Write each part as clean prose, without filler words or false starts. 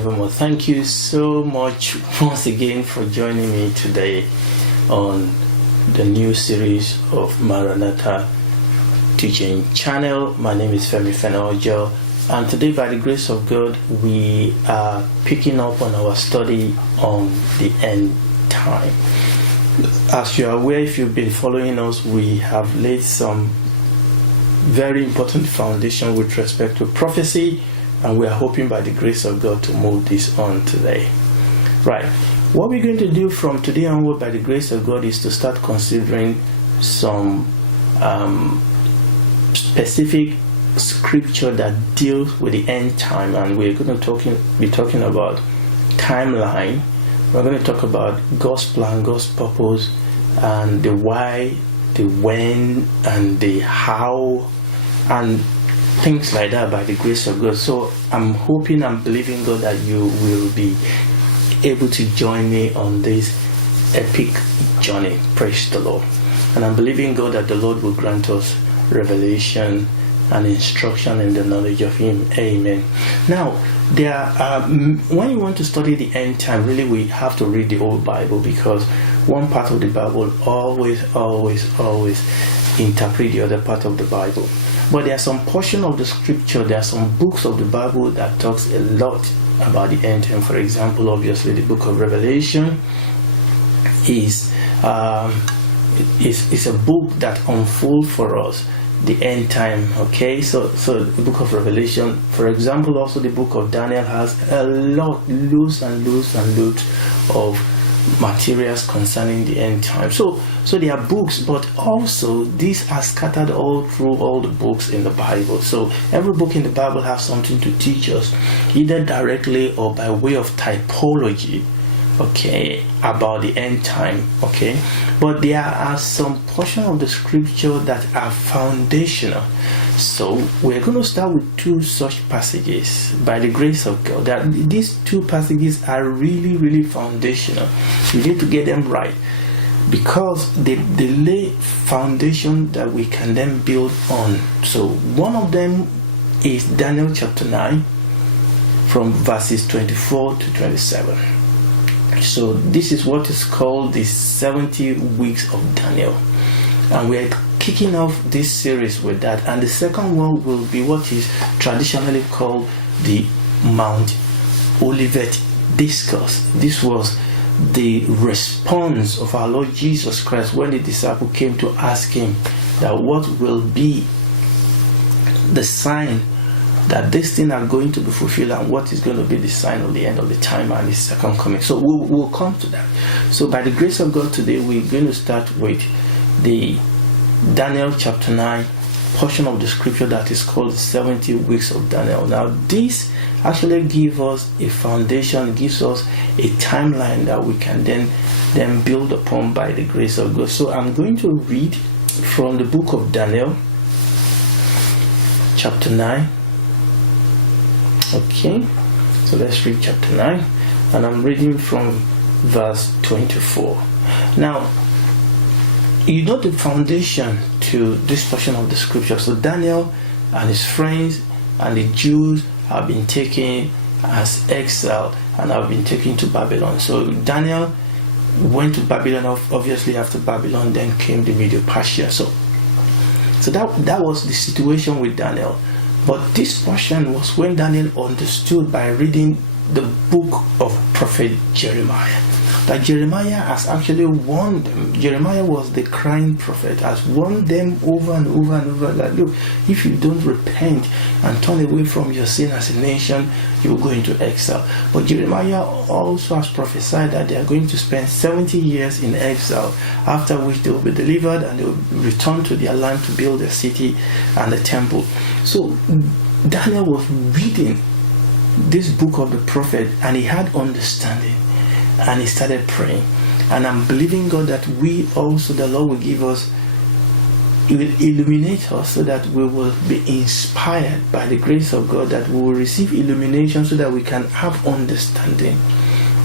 forevermore. Thank you so much once again for joining me today on the new series of Maranatha teaching channel. My name is Femi Fenojo, and today by the grace of God we are picking up on our study on the end time. As you are aware, if you've been following us, we have laid some very important foundation with respect to prophecy, and we are hoping by the grace of God to move this on today. Right, what we're going to do from today onward by the grace of God is to start considering some specific scripture that deals with the end time, and we're going to be talking about timeline. We're going to talk about God's plan, God's purpose, and the why, the when, and the how, and things like that by the grace of God. So I'm hoping and believing God that you will be able to join me on this epic journey. Praise the Lord. And I'm believing God that the Lord will grant us revelation and instruction in the knowledge of Him. Amen. Now, there are, when you want to study the end time, really we have to read the whole Bible, because one part of the Bible always interpret the other part of the Bible. But there are some portion of the scripture, there are some books of the Bible that talks a lot about the end time. For example, obviously the book of Revelation is a book that unfolds for us the end time. Okay, so the book of Revelation, for example, also the book of Daniel has a lot, loads of materials concerning the end time. So there are books, but also these are scattered all through all the books in the Bible. So every book in the Bible has something to teach us, either directly or by way of typology, okay, about the end time. Okay, but there are some portion of the scripture that are foundational. So we're going to start with two such passages by the grace of God. That these two passages are really foundational. You need to get them right, because they lay foundation that we can then build on. So one of them is Daniel chapter 9 from verses 24 to 27. So this is what is called the 70 weeks of Daniel, and we are kicking off this series with that. And the second one will be what is traditionally called the Mount Olivet Discourse. This was the response of our Lord Jesus Christ when the disciple came to ask him that what will be the sign that these things are going to be fulfilled, and what is going to be the sign of the end of the time and His second coming. So we'll come to that. So by the grace of God today, we're going to start with the Daniel chapter 9 portion of the scripture that is called the 70 weeks of Daniel. Now this actually gives us a foundation, gives us a timeline that we can then build upon by the grace of God. So I'm going to read from the book of Daniel chapter 9. Okay, so let's read chapter 9, and I'm reading from verse 24. Now, you know the foundation to this portion of the scripture. So Daniel and his friends and the Jews have been taken as exile and have been taken to Babylon. So Daniel went to Babylon. Obviously after Babylon then came the Medo-Persia. So that was the situation with Daniel. But this portion was when Daniel understood by reading the book of prophet Jeremiah, that Jeremiah has actually warned them. Jeremiah was the crying prophet, has warned them over and over that, look, if you don't repent and turn away from your sin as a nation, you will go into exile. But Jeremiah also has prophesied that they are going to spend 70 years in exile, after which they will be delivered and they will return to their land to build a city and a temple. So Daniel was reading this book of the prophet, and he had understanding, and he started praying. And I'm believing God that we also, the Lord will give us, He will illuminate us so that we will be inspired by the grace of God, that we will receive illumination so that we can have understanding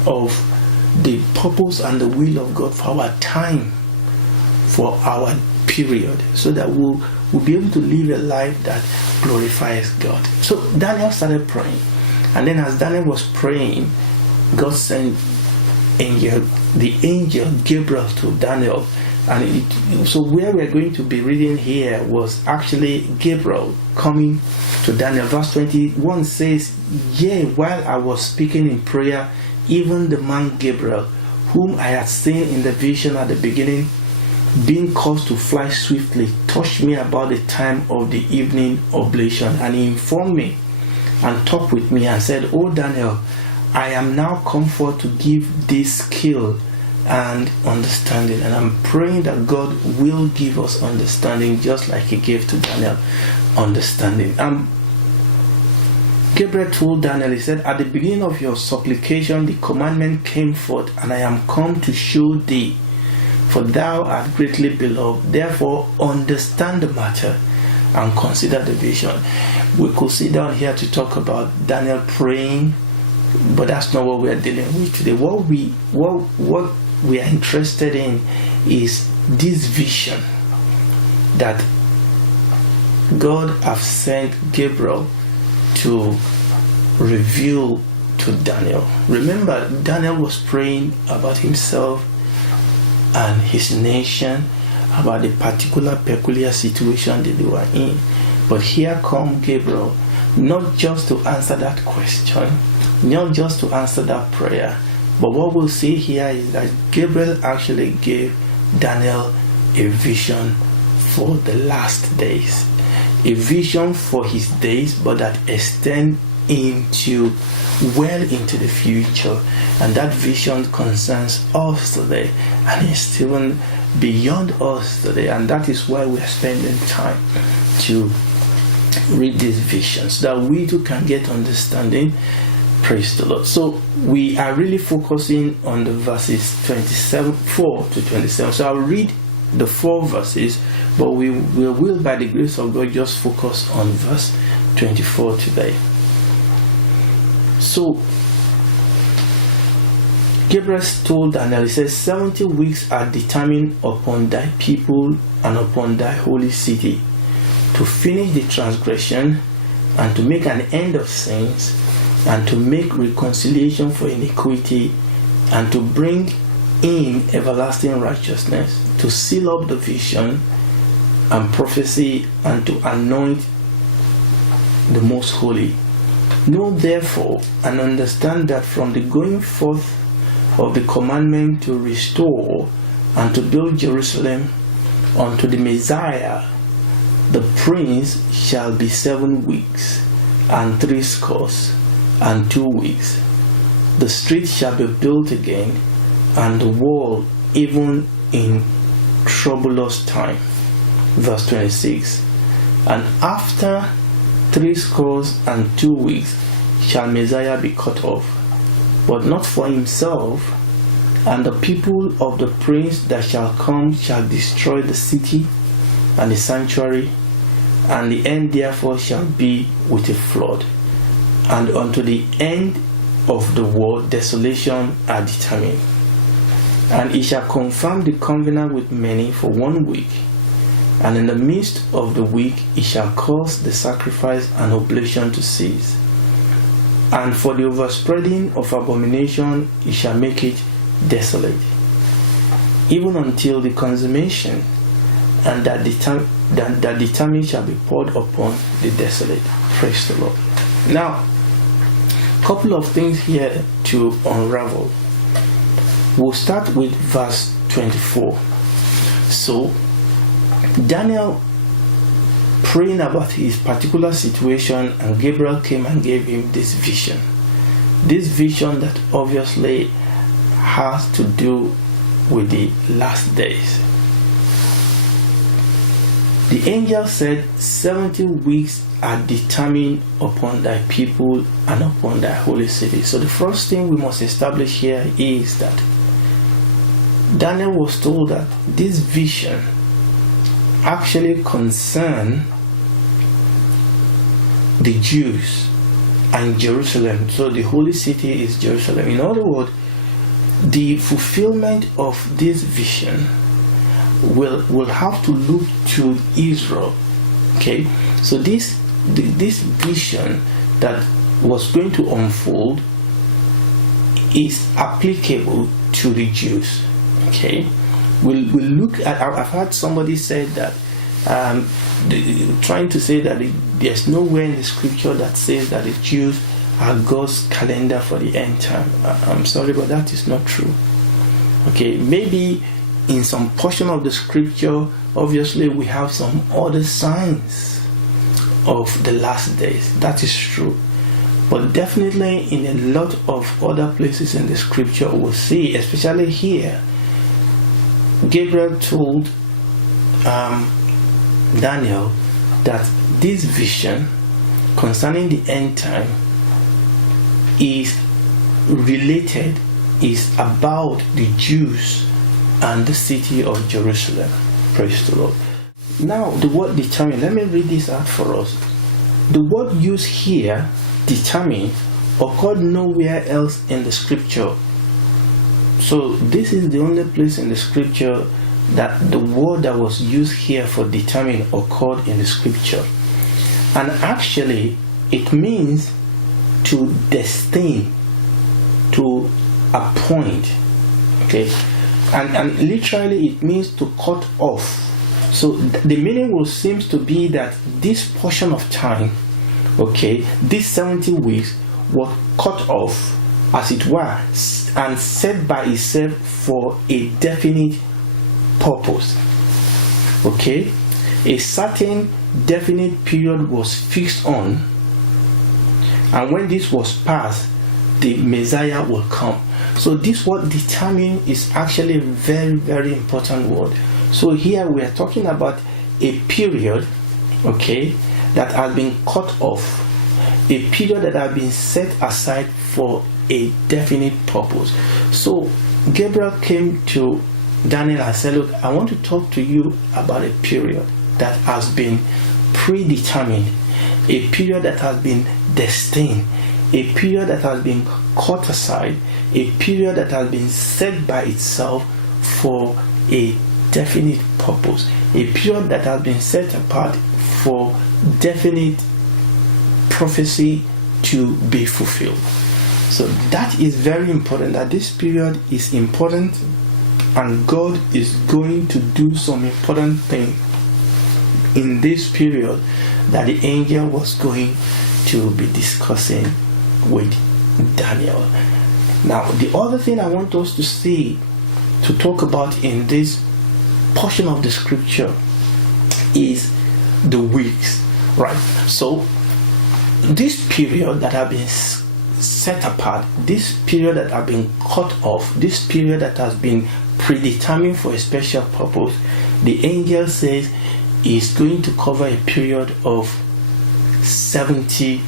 of the purpose and the will of God for our time, for our period, so that we'll be able to live a life that glorifies God. So Daniel started praying, And then as Daniel was praying, God sent the angel Gabriel to Daniel. And so where we're going to be reading here was actually Gabriel coming to Daniel. Verse 21 says, "Yea, while I was speaking in prayer, even the man Gabriel, whom I had seen in the vision at the beginning, being caused to fly swiftly, touched me about the time of the evening oblation. And he informed me and talked with me and said, O Daniel, I am now come forth to give thee skill and understanding." And I'm praying that God will give us understanding, just like he gave to Daniel understanding. Gabriel told Daniel, he said, "At the beginning of your supplication, the commandment came forth, and I am come to show thee, for thou art greatly beloved. Therefore, understand the matter and consider the vision." We could sit down here to talk about Daniel praying, but that's not what we are dealing with today. What we are interested in is this vision that God has sent Gabriel to reveal to Daniel. Remember, Daniel was praying about himself and his nation, about the particular peculiar situation that they were in. But here come Gabriel, not just to answer that question, not just to answer that prayer, but what we'll see here is that Gabriel actually gave Daniel a vision for the last days. A vision for his days, but that extends well into the future. And that vision concerns us today, and is even beyond us today. And that is why we are spending time to read these visions, so that we too can get understanding. Praise the Lord. So we are really focusing on the verses 4 to 27. So I'll read the 4 verses, but we will, by the grace of God, just focus on verse 24 today. So Gabriel told Daniel, he says, 70 weeks are determined upon thy people and upon thy holy city, to finish the transgression, and to make an end of sins, and to make reconciliation for iniquity, and to bring in everlasting righteousness, to seal up the vision and prophecy, and to anoint the most holy. Know therefore and understand that from the going forth of the commandment to restore and to build Jerusalem unto the Messiah, the prince, shall be 7 weeks and 62 weeks. The street shall be built again, and the wall even in troublous time. Verse 26. And after 62 weeks shall Messiah be cut off, but not for himself, and the people of the prince that shall come shall destroy the city and the sanctuary, and the end therefore shall be with a flood, and unto the end of the world desolation are determined. And he shall confirm the covenant with many for 1 week, and in the midst of the week he shall cause the sacrifice and oblation to cease. And for the overspreading of abomination he shall make it desolate, even until the consummation, and that determined shall be poured upon the desolate. Praise the Lord. Now, a couple of things here to unravel. We'll start with verse 24. So, Daniel praying about his particular situation, and Gabriel came and gave him this vision. This vision that obviously has to do with the last days. The angel said, 70 weeks are determined upon thy people and upon thy holy city. So the first thing we must establish here is that Daniel was told that this vision actually concerned the Jews and Jerusalem. So the holy city is Jerusalem. In other words, the fulfillment of this vision will have to look to Israel. Okay, so this vision that was going to unfold is applicable to the Jews. Okay, we'll look at. I've heard somebody say that, trying to say that there's nowhere in the scripture that says that the Jews are God's calendar for the end time. I'm sorry, but that is not true. Okay, maybe in some portion of the scripture, obviously we have some other signs of the last days. That is true. But definitely in a lot of other places in the scripture, we'll see, especially here, Gabriel told Daniel that this vision concerning the end time is related, is about the Jews and the city of Jerusalem. Praise the Lord. Now, the word determine, let me read this out for us. The word used here, determine, occurred nowhere else in the scripture. So this is the only place in the scripture that the word that was used here for determine occurred in the scripture. And actually it means to destine, to appoint. Okay, and literally it means to cut off. So the meaning will seems to be that this portion of time, okay, this 70 weeks was cut off, as it were, and set by itself for a definite purpose. Okay, a certain definite period was fixed on, and when this was passed, the Messiah will come. So this word determine is actually a very, very important word. So here we are talking about a period, okay, that has been cut off, a period that has been set aside for a definite purpose. So Gabriel came to Daniel and said, look, I want to talk to you about a period that has been predetermined, a period that has been destined, a period that has been cut aside, a period that has been set by itself for a definite purpose, a period that has been set apart for definite prophecy to be fulfilled. So that is very important, that this period is important, and God is going to do some important thing in this period that the angel was going to be discussing with Daniel. Now, the other thing I want us to see, to talk about in this portion of the scripture, is the weeks, right? So this period that have been set apart, this period that have been cut off, this period that has been predetermined for a special purpose, the angel says is going to cover a period of 70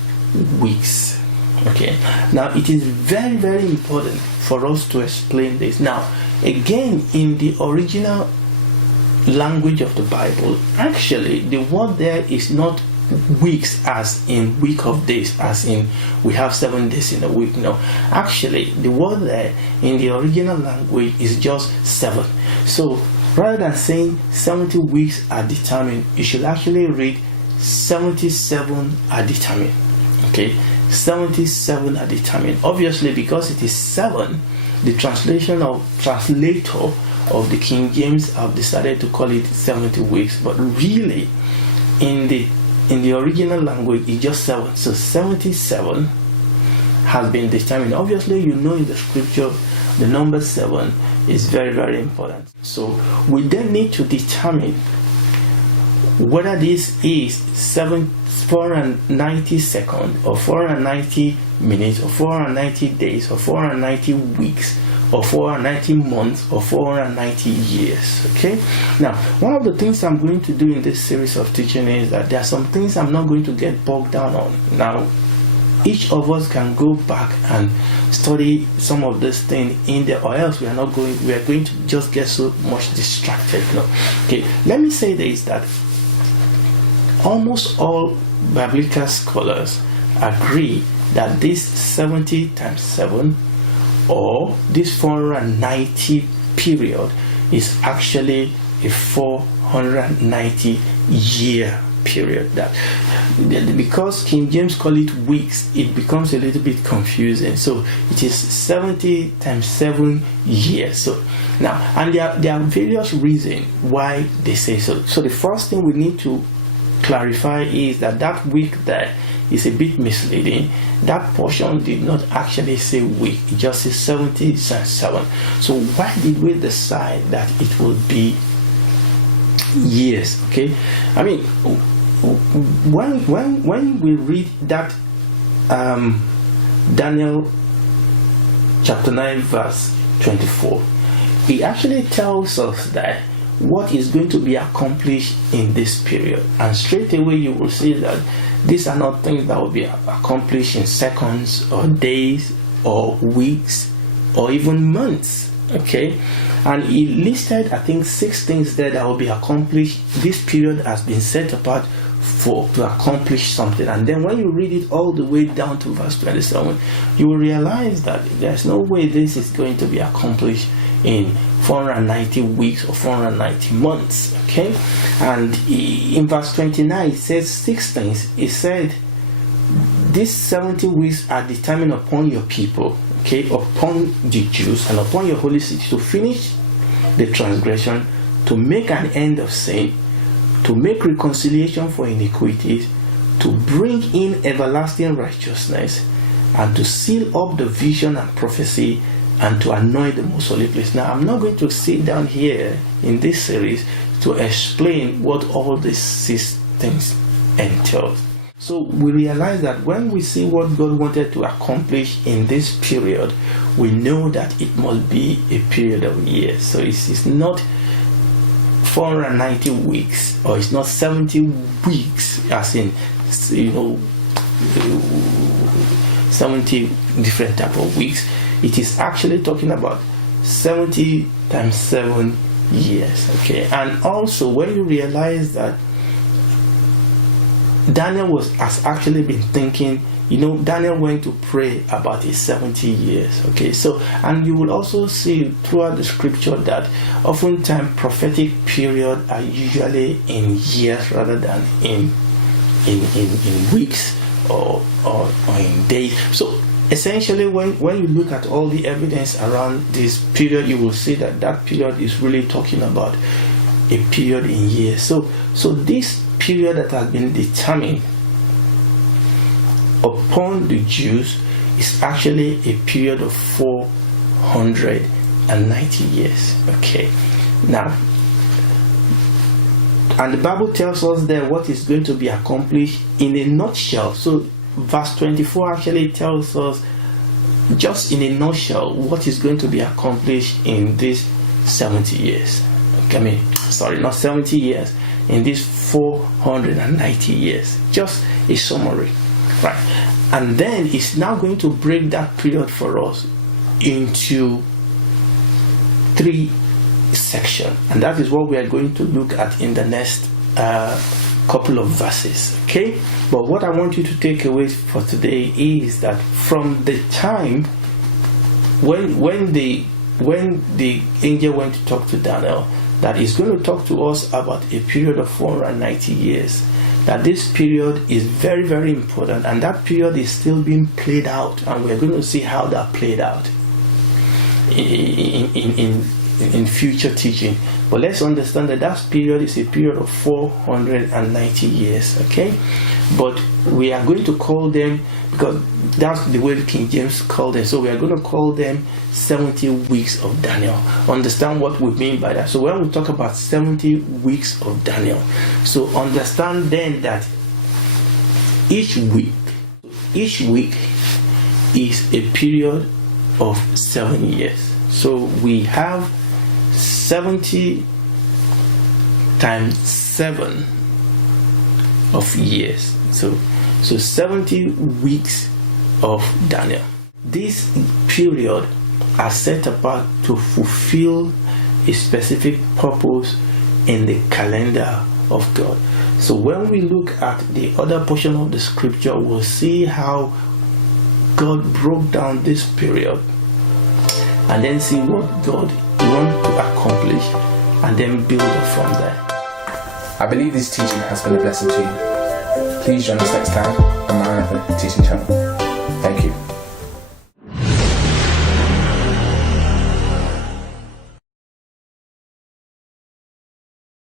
weeks. Okay, now it is very, very important for us to explain this. Now, again, in the original language of the Bible, actually the word there is not weeks as in week of days, as in we have 7 days in a week. No, actually the word there in the original language is just 7. So rather than saying 70 weeks are determined, you should actually read 77 are determined. Okay, 77 are determined. Obviously, because it is 7, the translator of the King James have decided to call it 70 weeks, but really in the original language it's just 7. So 77 has been determined. Obviously, you know, in the scripture the number 7 is very, very important. So we then need to determine whether this is 490 seconds or 490 minutes or 490 days or 490 weeks or 490 months or 490 years. Okay, now one of the things I'm going to do in this series of teaching is that there are some things I'm not going to get bogged down on. Now each of us can go back and study some of this thing in there, or else we are going to just get so much distracted. No. Okay, let me say this, that almost all biblical scholars agree that this 70 times 7 or this 490 period is actually a 490 year period. That because King James call it weeks, it becomes a little bit confusing. So it is 70 times 7 years. So now, and there are various reasons why they say so. So the first thing we need to clarify is that week there is a bit misleading. That portion did not actually say week, it just says 70 times 7. So why did we decide that it would be years? Okay, I mean, when we read that Daniel chapter 9 verse 24, it actually tells us that what is going to be accomplished in this period, and straight away you will see that these are not things that will be accomplished in seconds or days or weeks or even months. Okay, and he listed, I think, 6 things there that will be accomplished. This period has been set apart to accomplish something. And then when you read it all the way down to verse 27, you will realize that there's no way this is going to be accomplished in 490 weeks or 490 months. Okay, and in verse 29 it says 6 things. It said these 70 weeks are determined upon your people, okay, upon the Jews and upon your holy city, to finish the transgression, to make an end of sin, to make reconciliation for iniquities, to bring in everlasting righteousness, and to seal up the vision and prophecy, and to anoint the most holy place. Now, I'm not going to sit down here in this series to explain what all these 6 things entail. So we realize that when we see what God wanted to accomplish in this period, we know that it must be a period of years. So it's not 490 weeks, or it's not 70 weeks, as in, 70 different type of weeks. It is actually talking about 70 times 7 years. Okay, and also when you realize that Daniel has actually been thinking, Daniel went to pray about his 70 years. Okay, so, and you will also see throughout the scripture that oftentimes prophetic period are usually in years rather than in weeks or in days. So essentially, when you look at all the evidence around this period, you will see that period is really talking about a period in years. So this period that has been determined upon the Jews is actually a period of 490 years. Okay, now, and the Bible tells us there what is going to be accomplished in a nutshell. So verse 24 actually tells us just in a nutshell what is going to be accomplished in these 70 years. Okay, not 70 years, in these 490 years. Just a summary, right? And then it's now going to break that period for us into 3 sections, and that is what we are going to look at in the next couple of verses. Okay, but what I want you to take away for today is that from the time when the angel went to talk to Daniel, that is going to talk to us about a period of 490 years, that this period is very, very important, and that period is still being played out, and we're going to see how that played out in future teaching. But let's understand that period is a period of 490 years. Okay, but we are going to call them, because that's the way King James called them, so we are going to call them 70 weeks of Daniel. Understand what we mean by that. So when we talk about 70 weeks of Daniel, so understand then that each week is a period of 7 years. So we have 70 times 7 of years. So 70 weeks of Daniel. This period are set apart to fulfill a specific purpose in the calendar of God. So when we look at the other portion of the scripture, we'll see how God broke down this period, and then see what God wants to accomplish, and then build it from there. I believe this teaching has been a blessing to you. Please join us next time on Maranatha Teaching Channel. Thank you.